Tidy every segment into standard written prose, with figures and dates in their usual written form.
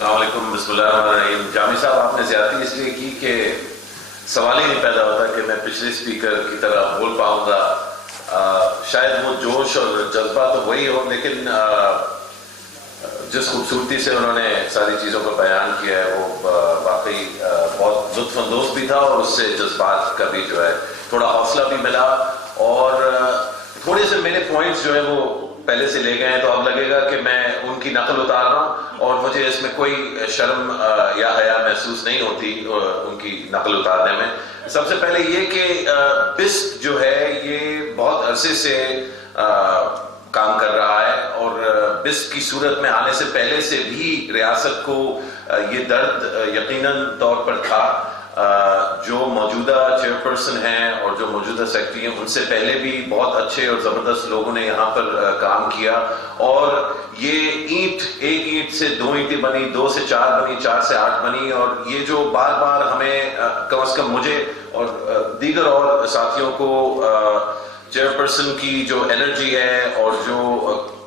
السلام علیکم، بسم اللہ الرحمن الرحیم. جامی صاحب، آپ نے زیادتی اس لیے کی کہ سوال ہی نہیں پیدا ہوتا کہ میں پچھلے اسپیکر کی طرح بول پاؤں گا. شاید وہ جوش اور جذبہ تو وہی ہو، لیکن جس خوبصورتی سے انہوں نے ساری چیزوں کا بیان کیا ہے وہ واقعی بہت لطف اندوز بھی تھا، اور اس سے جذبات کا بھی جو ہے تھوڑا حوصلہ بھی ملا، اور تھوڑے سے میرے پوائنٹس جو ہیں وہ پہلے سے لے گئے ہیں، تو اب لگے گا کہ میں ان کی نقل اتار رہا ہوں، اور مجھے اس میں کوئی شرم یا حیا محسوس نہیں ہوتی ان کی نقل اتارنے میں. سب سے پہلے یہ کہ بسک جو ہے یہ بہت عرصے سے کام کر رہا ہے، اور بسک کی صورت میں آنے سے پہلے سے بھی ریاست کو یہ درد یقیناً طور پر تھا. جو موجودہ چیئرپرسن ہیں اور جو موجودہ سیکرٹری ہیں، ان سے پہلے بھی بہت اچھے اور زبردست لوگوں نے یہاں پر کام کیا، اور یہ ایک اینٹ سے 2 اینٹیں بنی، 2 سے 4 بنی، 4 سے 8 بنی، اور یہ جو بار بار ہمیں کم از کم مجھے اور دیگر اور ساتھیوں کو چیئرپرسن کی جو انرجی ہے اور جو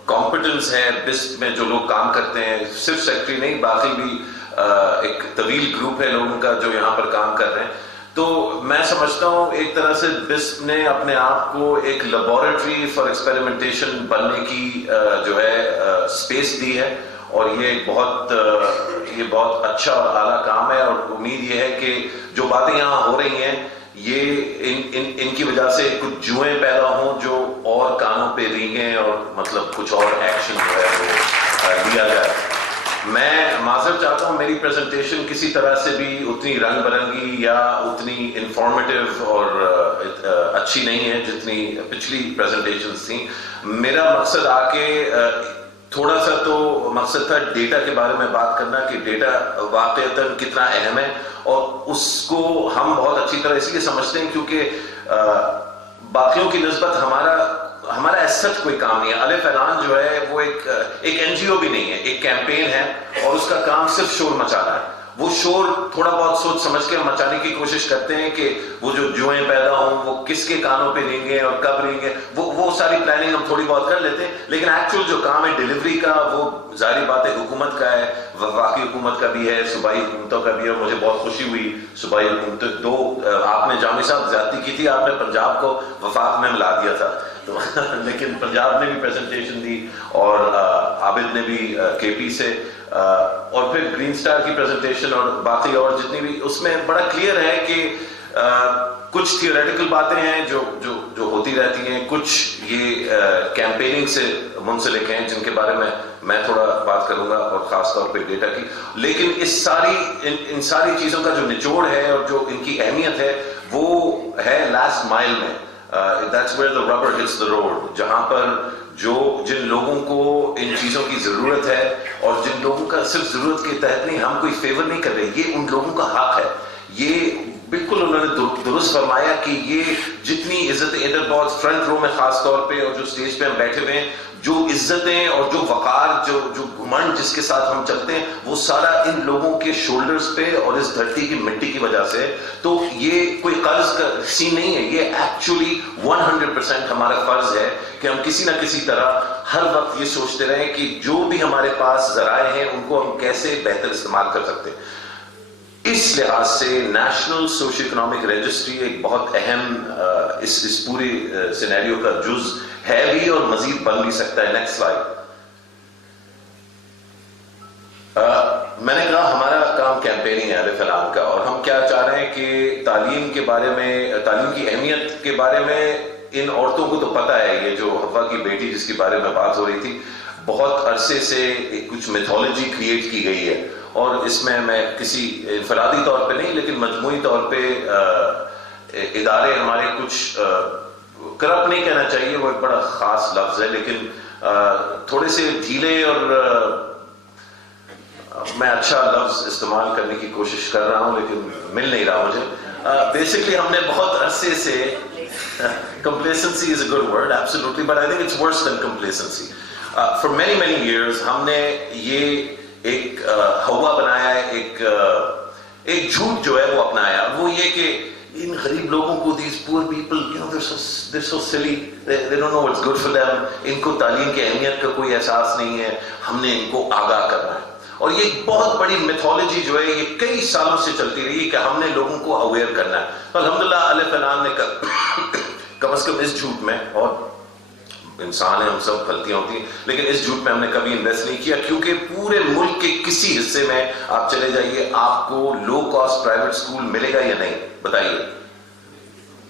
کمپٹنس ہے بسک میں، جو لوگ کام کرتے ہیں، صرف سیکرٹری نہیں باقی بھی ایک طویل گروپ ہے لوگوں کا جو یہاں پر کام کر رہے ہیں. تو میں سمجھتا ہوں ایک طرح سے بسک نے اپنے آپ کو ایک لیبارٹری فار ایکسپیریمنٹیشن بننے کی جو ہے اسپیس دی ہے، اور یہ بہت اچھا اور اعلیٰ کام ہے. اور امید یہ ہے کہ جو باتیں یہاں ہو رہی ہیں یہ ان کی وجہ سے کچھ جوئیں پیدا ہوں جو اور کانوں پہ ریگیں، اور مطلب کچھ اور ایکشن جو ہے وہ لیا جائے. میں معذرت چاہتا ہوں، میری پریزنٹیشن کسی طرح سے بھی اتنی رنگ برنگی یا اتنی انفارمیٹیو اور اچھی نہیں ہے جتنی پچھلی پریزنٹیشنز تھیں. میرا مقصد آ کے تھوڑا سا تو مقصد تھا ڈیٹا کے بارے میں بات کرنا، کہ ڈیٹا واقعتاً کتنا اہم ہے، اور اس کو ہم بہت اچھی طرح اس لیے سمجھتے ہیں کیونکہ باقیوں کی نسبت ہمارا ایس سچ کوئی کام نہیں ہے. الف اعلان جو ہے وہ ایک این جی او بھی نہیں ہے، ایک کیمپین ہے، اور اس کا کام صرف شور مچانا ہے. وہ شور تھوڑا بہت سوچ سمجھ کے مچانے کی کوشش کرتے ہیں کہ وہ جو جوئیں پیدا ہوں وہ کس کے کانوں پہ رینگیں اور کب رینگیں، وہ ساری پلاننگ ہم تھوڑی بہت کر لیتے ہیں، لیکن ایکچوئل جو کام ہے ڈیلیوری کا وہ ظاہری بات ہے حکومت کا ہے، وفاقی حکومت کا بھی ہے، صوبائی حکومتوں کا بھی ہے. اور مجھے بہت خوشی ہوئی صوبائی حکومتیں آپ نے جامی صاحب زیادتی کی تھی، آپ نے پنجاب کو وفاق میں ملا دیا تھا، لیکن پنجاب نے بھی پریزنٹیشن دی، اور عابد نے بھی کے پی سے، اور پھر گرین سٹار کی پریزنٹیشن اور باقی اور جتنی بھی، اس میں بڑا کلیئر ہے کہ کچھ تھیوریٹیکل باتیں ہیں جو ہوتی رہتی ہیں، کچھ یہ کیمپیننگ سے منسلک ہیں جن کے بارے میں تھوڑا بات کروں گا، اور خاص طور پہ ڈیٹا کی. لیکن ان ساری چیزوں کا جو نچوڑ ہے اور جو ان کی اہمیت ہے وہ ہے لاسٹ مائل میں. That's where the rubber hits the road. جہاں پر جن لوگوں کو ان چیزوں کی ضرورت ہے، اور جن لوگوں کا صرف ضرورت کے تحت نہیں، ہم کوئی فیور نہیں کر رہے، یہ ان لوگوں کا حق ہے. یہ بالکل انہوں نے درست فرمایا کہ یہ جتنی عزتیں ادھر بہت فرنٹ رو میں خاص طور پہ، اور جو سٹیج پہ ہم بیٹھے ہوئے ہیں، جو عزتیں اور جو وقار، جو گھمنڈ جس کے ساتھ ہم چلتے ہیں، وہ سارا ان لوگوں کے شولڈرز پہ اور اس دھرتی کی مٹی کی وجہ سے. تو یہ کوئی قرض کا سین نہیں ہے، یہ ایکچولی 100% ہمارا فرض ہے کہ ہم کسی نہ کسی طرح ہر وقت یہ سوچتے رہیں کہ جو بھی ہمارے پاس ذرائع ہیں ان کو ہم کیسے بہتر استعمال کر سکتے ہیں. اس لحاظ سے نیشنل سوشل اکنامک رجسٹری ایک بہت اہم اس پورے سینیریو کا جز ہے بھی، اور مزید بن بھی سکتا ہے. Next slide. میں نے کہا ہمارا کام کیمپیننگ ہے الف اعلان کا، اور ہم کیا چاہ رہے ہیں کہ تعلیم کے بارے میں، تعلیم کی اہمیت کے بارے میں ان عورتوں کو تو پتہ ہے. یہ جو حوا کی بیٹی جس کے بارے میں بات ہو رہی تھی، بہت عرصے سے کچھ میتھولوجی کریٹ کی گئی ہے، اور اس میں کسی انفرادی طور پہ نہیں لیکن مجموعی طور پہ ادارے ہمارے کچھ کرپٹ نہیں کہنا چاہیے، وہ ایک بڑا خاص لفظ ہے، لیکن تھوڑے سے ڈھیلے، اور میں اچھا لفظ استعمال کرنے کی کوشش کر رہا ہوں لیکن مل نہیں رہا مجھے. بیسکلی ہم نے بہت عرصے سے complacency is a good word, absolutely, but I think it's worse than complacency. For many years ہم نے یہ ایک ہوا بنایا ہے، ایک جھوٹ جو ہے وہ اپنایا، وہ یہ کہ ان غریب لوگوں کو these poor people, they're so silly, they don't know what's good for them. ان کو تعلیم کی اہمیت کا کوئی احساس نہیں ہے، ہم نے ان کو آگاہ کرنا ہے. اور یہ ایک بہت بڑی میتھولوجی جو ہے یہ کئی سالوں سے چلتی رہی کہ ہم نے لوگوں کو اویئر کرنا ہے. تو الحمدللہ الف فلان نے کم از کم اس جھوٹ میں, اور انسان ہیں ہم سب غلطیاں ہوتی ہیں, لیکن اس جھوٹ میں ہم نے کبھی انویسٹ نہیں کیا, کیونکہ پورے ملک کے کسی حصے میں آپ چلے جائیے آپ کو لو کاسٹ پرائیویٹ اسکول ملے گا یا نہیں, بتائیے.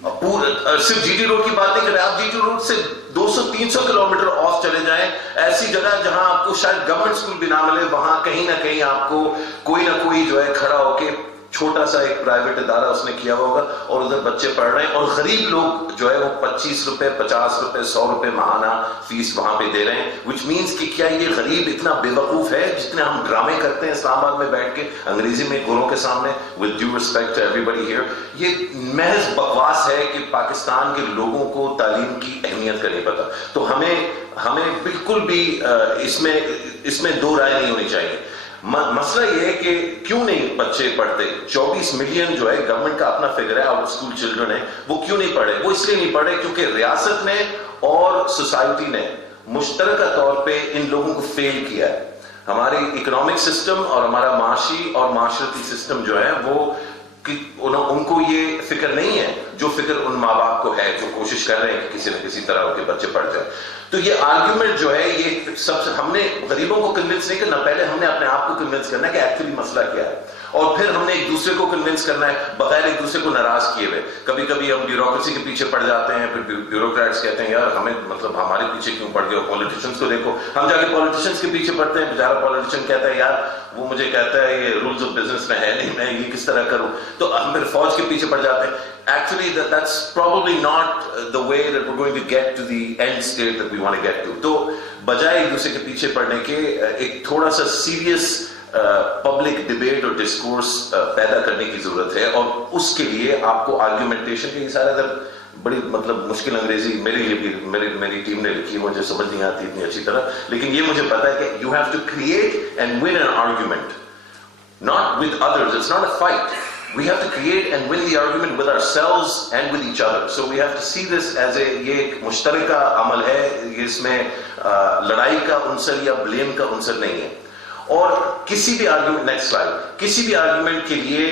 صرف جی ٹی روڈ کی بات نہیں کریں, آپ جی ٹی روڈ سے 200-300 کلومیٹر آف چلے جائیں, ایسی جگہ جہاں آپ کو شاید گورنمنٹ اسکول بھی نہ ملے, وہاں کہیں نہ کہیں آپ کو کوئی نہ کوئی جو ہے کھڑا ہو کے چھوٹا سا ایک پرائیویٹ ادارہ اس نے کیا ہوگا اور ادھر بچے پڑھ رہے ہیں, اور غریب لوگ جو ہے وہ 25 روپے 50 روپے 100 روپے ماہانہ فیس وہاں پہ دے رہے ہیں. وچ مینس کہ کیا یہ غریب اتنا بے وقوف ہے جتنے ہم ڈرامے کرتے ہیں اسلام آباد میں بیٹھ کے انگریزی میں گوروں کے سامنے, with due respect to everybody here, یہ محض بکواس ہے کہ پاکستان کے لوگوں کو تعلیم کی اہمیت کا نہیں پتا. تو ہمیں بالکل بھی اس میں دو رائے نہیں ہونی چاہیے. مسئلہ یہ ہے کہ کیوں نہیں بچے پڑھتے. 24 ملین جو ہے گورنمنٹ کا اپنا فگر ہے, آؤٹ اسکول چلڈرن ہے, وہ کیوں نہیں پڑھے؟ وہ اس لیے نہیں پڑھے کیونکہ ریاست نے اور سوسائٹی نے مشترکہ طور پہ ان لوگوں کو فیل کیا ہے. ہماری اکنامک سسٹم اور ہمارا معاشی اور معاشرتی سسٹم جو ہے وہ ان کو یہ فکر نہیں ہے جو فکر ان ماں باپ کو ہے جو کوشش کر رہے ہیں کہ کسی نہ کسی طرح ان کے بچے پڑھ جائیں. تو یہ آرگیومنٹ جو ہے یہ سب سے ہم نے غریبوں کو کنونس نہیں کرنا, پہلے ہم نے اپنے آپ کو کنونس کرنا ہے کہ ایکچولی مسئلہ کیا ہے, اور پھر ہم نے ایک دوسرے کو کنونس کرنا ہے بغیر ایک دوسرے کو ناراض کیے ہوئے. کبھی کبھی ہم بیوروکریسی کے پیچھے پڑ جاتے ہیں, پھر بیوروکریٹس کہتے ہیں یار ہمیں مطلب ہمارے پیچھے کیوں پڑ گئے ہو, پولیٹیشنس کو دیکھو. ہم جا کے پولیٹیشنس کے پیچھے پڑتے ہیں, بیچارہ پولیٹیشین کہتا ہے یار وہ مجھے کہتا ہے یہ رولز آف بزنس میں ہے نہیں, میں یہ کس طرح کروں, تو ہم پھر فوج کے پیچھے پڑ جاتے ہیں. Actually, that's probably not the way that we're going to get to the end state that we want to get to. تو بجائے ایک دوسرے کے پیچھے پڑنے کے ایک تھوڑا سا سیریس پبلک ڈیبیٹ اور ڈسکورس پیدا کرنے کی ضرورت ہے, اور اس کے لیے آپ کو آرگیومنٹیشن کی سارا بڑی مطلب مشکل انگریزی میرے لیے بھی میری ٹیم نے لکھی, مجھے سمجھ نہیں آتی اتنی اچھی طرح, لیکن یہ مجھے پتا ہے کہ you have to create and win an argument, not with others. It's not a fight. We have to create and win the argument with ourselves and with each other. So we have to see this as یہ ایک مشترکہ عمل ہے, اس میں لڑائی کا عنصر یا بلیم کا عنصر نہیں ہے. اور کسی بھی آرگیومنٹ, نیکسٹ سلائیڈ, کسی بھی آرگیومنٹ کے لیے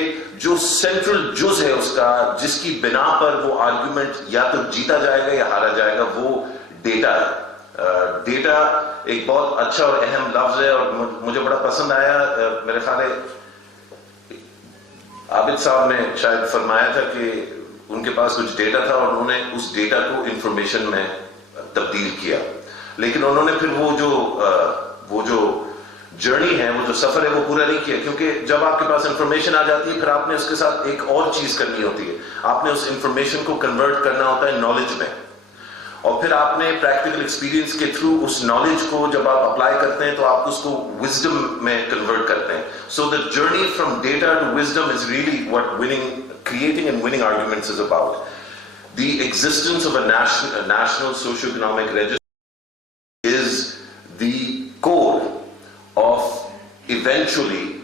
جو سینٹرل جز ہے اس کا, جس کی بنا پر وہ آرگیومنٹ یا تو جیتا جائے گا یا ہارا جائے گا, وہ ڈیٹا ہے. ڈیٹا ایک بہت اچھا اور اہم لفظ ہے, اور مجھے بڑا پسند آیا. میرے خیال ہے عابد صاحب نے شاید فرمایا تھا کہ ان کے پاس کچھ ڈیٹا تھا اور انہوں نے اس ڈیٹا کو انفارمیشن میں تبدیل کیا, لیکن انہوں نے پھر وہ جو جرنی ہے, وہ جو سفر ہے وہ پورا نہیں کیا, کیونکہ جب آپ کے پاس انفارمیشن آ جاتی ہے پھر آپ نے اس کے ساتھ ایک اور چیز کرنی ہوتی ہے. آپ نے اس انفارمیشن کو کنورٹ کرنا ہوتا ہے نالج میں, اور پھر آپ نے پریکٹیکل ایکسپیرینس کے تھرو اس نالج کو جب آپ اپلائی کرتے ہیں تو آپ اس کو وزڈم میں کنورٹ کرتے ہیں. So the journey from data to wisdom is really what creating and winning arguments is about. The existence of a national socio-economic register is the core of eventually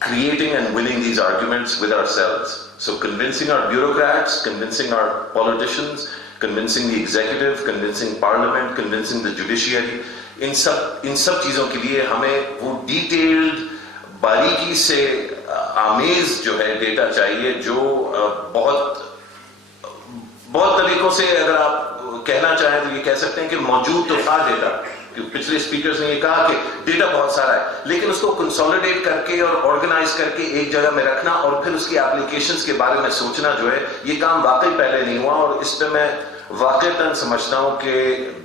creating and winning these arguments with ourselves. So convincing our bureaucrats, convincing our politicians, convincing the executive, convincing parliament, convincing the judiciary, ان سب چیزوں کے لیے ہمیں وہ detailed باریکی سے آمیز جو ہے ڈیٹا چاہیے, جو بہت طریقوں سے اگر آپ کہنا چاہیں تو یہ کہہ سکتے ہیں کہ موجود تو تھا ڈیٹا. پچھلے اسپیکرز نے یہ کہا کہ ڈیٹا بہت سارا ہے, لیکن اس کو کنسولیڈیٹ کر کے اور آرگنائز کر کے ایک جگہ میں رکھنا اور پھر اس کی اپلیکیشنز کے بارے میں سوچنا جو ہے, یہ کام واقعی پہلے نہیں ہوا. اور اس پہ میں واقعتاً سمجھتا ہوں کہ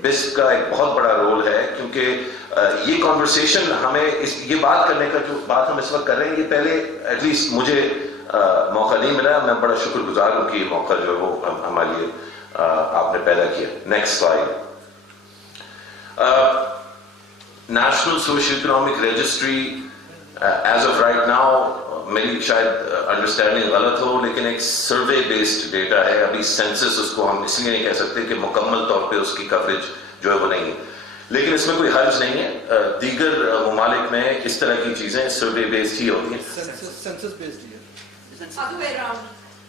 بسپ کا ایک بہت بڑا رول ہے, کیونکہ یہ کانورسیشن ہمیں یہ بات کرنے کا جو بات ہم اس وقت کر رہے ہیں, یہ پہلے ایٹ لیسٹ مجھے موقع نہیں ملا. میں بڑا شکر گزار ہوں کہ یہ موقع جو ہے وہ ہمارے لیے آپ نے پیدا کیا. Next slide. National social economic registry as of right now, میری شاید انڈرسٹینڈنگ غلط ہو, لیکن ایک سروے بیسڈ ڈیٹا ہے. ابھی سینسس اس کو ہم اس لیے نہیں کہہ سکتے کہ مکمل طور پہ اس کی کوریج جو ہے وہ نہیں ہے, لیکن اس میں کوئی حرج نہیں ہے. دیگر ممالک میں اس طرح کی چیزیں سروے بیسڈ ہی ہوتی ہیں.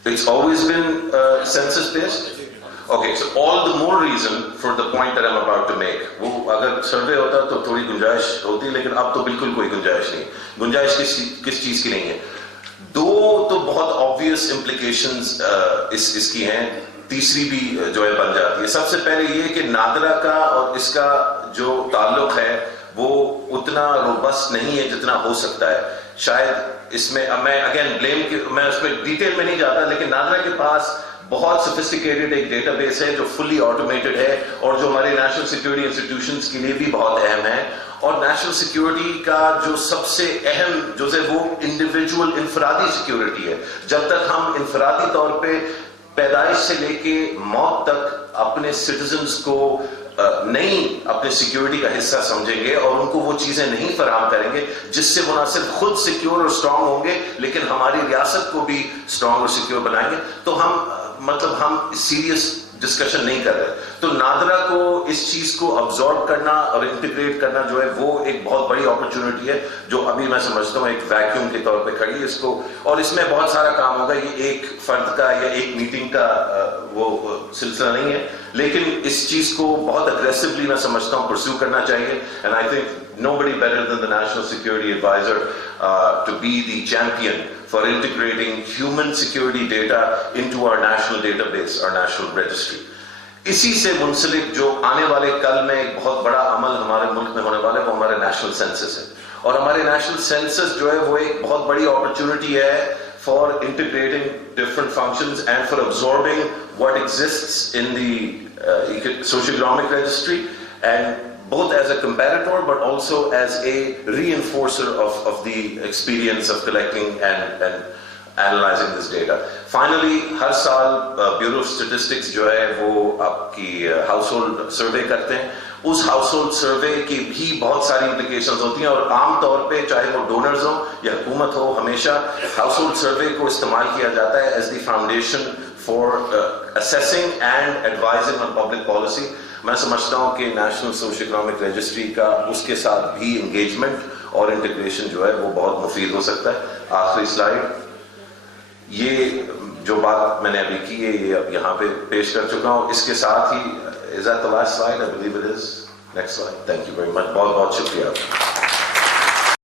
It's always been census based. Okay, so all the more reason for the point that I'm about to make. وہ اگر سروے ہوتا تو تھوڑی گنجائش ہوتی, لیکن اب تو بالکل کوئی گنجائش نہیں. گنجائش کس چیز کی نہیں ہے؟ دو تو بہت obvious implications اس کی ہیں, تیسری بھی جو ہے بن جاتی ہے. سب سے پہلے یہ کہ نادرا کا اور اس کا جو تعلق ہے وہ اتنا روبسٹ نہیں ہے جتنا ہو سکتا ہے. شاید اس میں میں اگین میں اس میں ڈیٹیل میں نہیں جاتا, لیکن نادرا کے پاس بہت سوفسٹیکیٹڈ ایک ڈیٹا بیس ہے جو فلی آٹومیٹڈ ہے اور جو ہمارے نیشنل سیکورٹی انسٹیٹیوشنز کے لیے بھی بہت اہم ہے. اور نیشنل سیکورٹی کا جو سب سے اہم جزء وہ انڈیویجول انفرادی سیکورٹی ہے. جب تک ہم انفرادی طور پہ پیدائش سے لے کے موت تک اپنے سٹیزنز کو نہیں اپنے سیکیورٹی کا حصہ سمجھیں گے اور ان کو وہ چیزیں نہیں فراہم کریں گے جس سے وہ نہ صرف خود سیکیور اور اسٹرانگ ہوں گے لیکن ہماری ریاست کو بھی اسٹرانگ اور سیکیور بنائیں گے, تو ہم سیریس ڈسکشن نہیں کر رہے. تو نادرا کو اس چیز کو ابزارب کرنا اور انٹیگریٹ کرنا جو ہے وہ ایک بہت بڑی اپرچونٹی ہے جو ابھی میں سمجھتا ہوں ایک ویکیوم کے طور پہ کھڑی ہے اس کو, اور اس میں بہت سارا کام ہوگا. یہ ایک فرد کا یا ایک میٹنگ کا وہ سلسلہ نہیں ہے, لیکن اس چیز کو بہت اگریسولی میں سمجھتا ہوں پرسیو کرنا چاہیے. And I think nobody better than the National Security Advisor to be the champion for integrating human security data into our national database, our national registry. اسی سے منسلک جو آنے والے کل میں ایک بہت بڑا عمل ہمارے ملک میں ہونے والا ہے وہ ہمارے نیشنل سینسس ہے, اور ہمارے نیشنل سینسس جو ہے وہ ایک بہت بڑی اپرچونٹی ہے for integrating different functions and for absorbing what exists in the socioeconomic registry, and both as a comparator but also as a reinforcer of the experience of collecting and analyzing this data. Finally, ہر سال bureau of statistics جو ہے وہ آپ کی house hold survey کرتے ہیں. اس house hold survey کی بھی بہت ساری امپلیکیشنز ہوتی ہیں, اور عام طور پہ چاہے وہ ڈونرز ہوں یا حکومت ہو, ہمیشہ ہاؤس ہولڈ سروے کو استعمال کیا جاتا ہے as the foundation for assessing and advising on public policy. میں سمجھتا ہوں کہ نیشنل سوشل اکنامک رجسٹری کا اس کے ساتھ بھی انگیجمنٹ اور انٹیگریشن جو ہے وہ بہت مفید ہو سکتا ہے. آخری سلائیڈ, یہ جو بات میں نے ابھی کی ہے یہ اب یہاں پہ پیش کر چکا ہوں. اس کے ساتھ ہی is that the last slide? I believe it is. Next slide. Thank you very much. بہت بہت شکریہ.